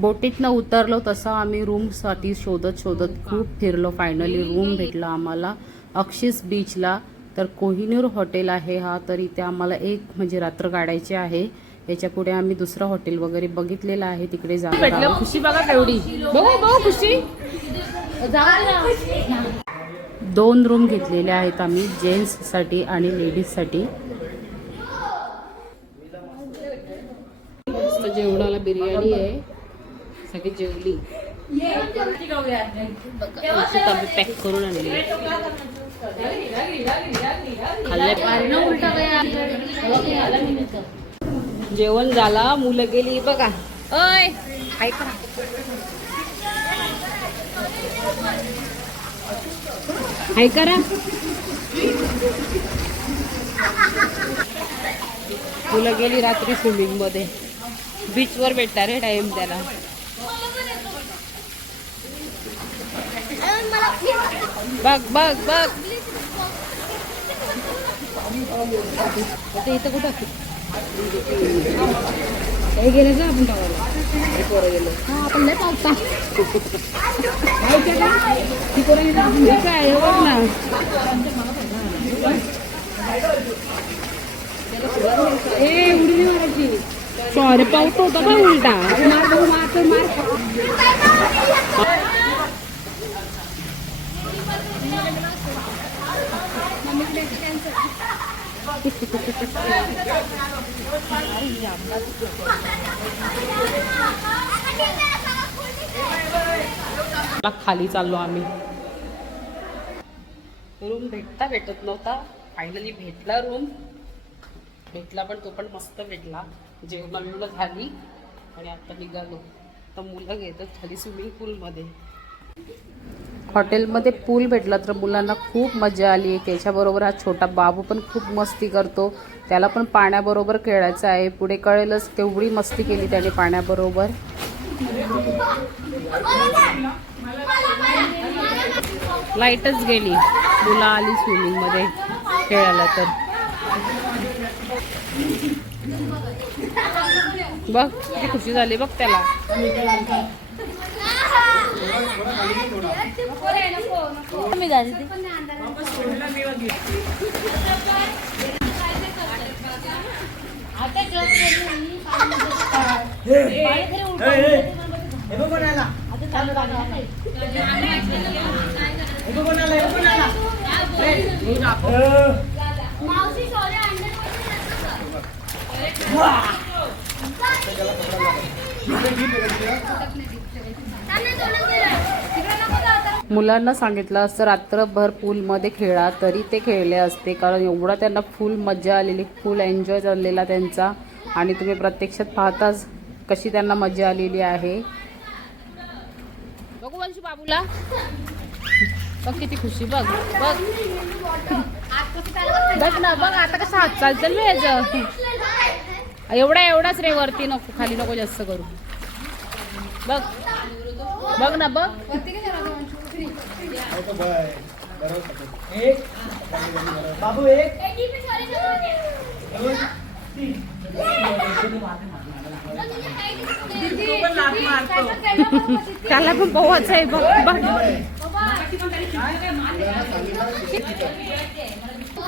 बोटीतनं उतरलो तसं आम्ही रूमसाठी शोधत शोधत खूप फिरलो. फायनली रूम भेटला आम्हाला. अक्षिस बीचला तर कोहिनूर हॉटेल आहे हा तर इथे आम्हाला एक म्हणजे रात्र काढायची आहे. याच्यापुढे आम्ही दुसरं हॉटेल वगैरे बघितलेलं आहे. तिकडे आहोत. खुशी बघा केवढी. बघू बघू खुशी. दोन रूम घेतलेले आहेत आम्ही जेंट्ससाठी आणि लेडीजसाठी मस्त जेवणाला बिर्याणी आहे. सगळी जेवली. पॅक करून आणली. जेवण झाला मुलं गेली बघा. करा हाय करा. मुलं गेली रात्री स्विमिंगमध्ये. बीच वर भेटणार रे टाइम त्याला. बघ बघ बघ. आता इथं कुठं हे गेलं का आपण गावाला पोरं गेलो हा आपण लय पावता ती पोरं काय हे बघ ना. ए उडी मारायची. सॉरी पाऊस होता का उलटा खाली चाललो आम्ही. रूम भेटता भेटत नव्हता. फायनली भेटला रूम भेटला पण तो पण मस्त भेटला. जेवण बिवणं झाली आणि आता निघालो तर मुलं घेतात खाली स्विमिंग पूलमध्ये हॉटेलमध्ये पूल भेटला तर मुलांना खूप मजा आली. त्याच्याबरोबर हा छोटा बाबू पण खूप मस्ती करतो. त्याला पण पाण्याबरोबर खेळायचं आहे. पुढे कळेलच तेवढी मस्ती केली त्याने पाण्याबरोबर. लाईटच गेली. मुलं आली स्विमिंगमध्ये खेळायला तर. बघ किती खुशी झाली बघ त्याला. मी जाते ते. मुलांना सांगितलं असतं रात्रभर पूलमध्ये खेळा तरी ते खेळले असते. कारण एवढा त्यांना फुल मजा आलेली फुल एन्जॉय झालेला त्यांचा. आणि तुम्ही प्रत्यक्षात पाहताच कशी त्यांना मजा आलेली आहे. बघू वंशू बाबूला. बघ किती खुशी बघ बघ. बघ ना बघ आता कसं हात चालतं एवढा एवढाच रे वरती नको खाली नको जास्त करू. बघ. बघ ना बघ. बाबू एक. त्याला पण पोहायचं आहे बघ. बघ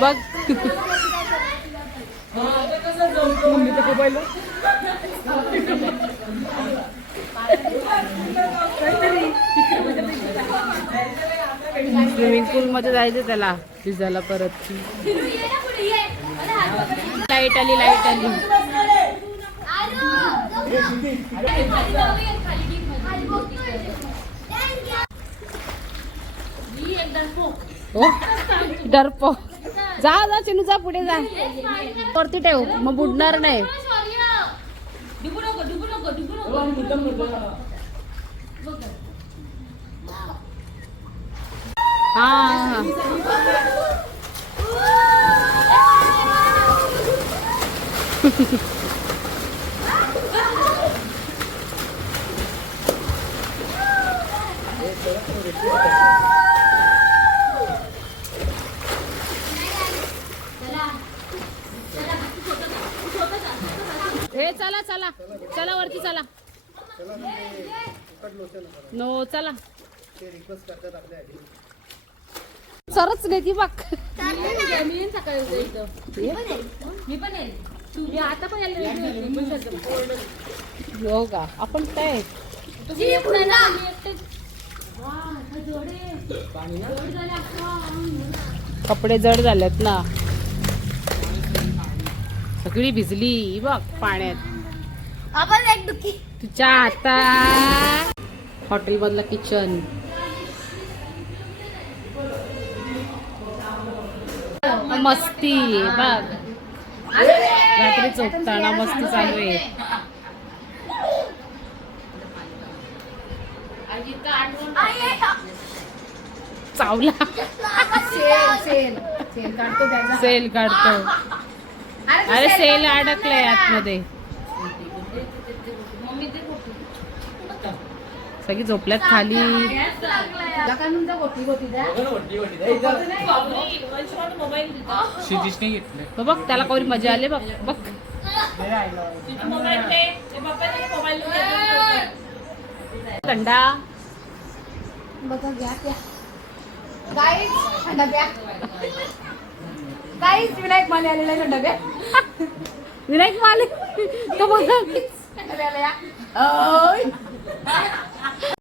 बघ. स्विमिंग पूल मध्ये जायचं त्याला. भिजायला परत. लाइट आली लाइट आली. डरपो जा जा चिनू जा पुढे जा. वरती ठेव मग बुडणार नाही. हा हा. हे चला चला. चला वरती चला. नो चला. सरच नाही ती बघ मी पण येईल. मी आता पण हो का? आपण काय? तुम्ही मी एकटेच. कपडे जड झालेत ना. सगळी भिजली बघ पाण्यात. तुझ्या आता हॉटेल मधलं किचन. मस्ती बघ. रात्री झोपताना मस्ती चालू आहे. चावला. सेल काढतो अरे सेल अडकलाय आतमध्ये. सगळी झोपल्यात खाली. बघ त्याला काही मजा आली बघ बघ. थंडा डब्या विनायक माले आलेला आहे डब्या विनायक माले तो बघ डब्याला या. ओय.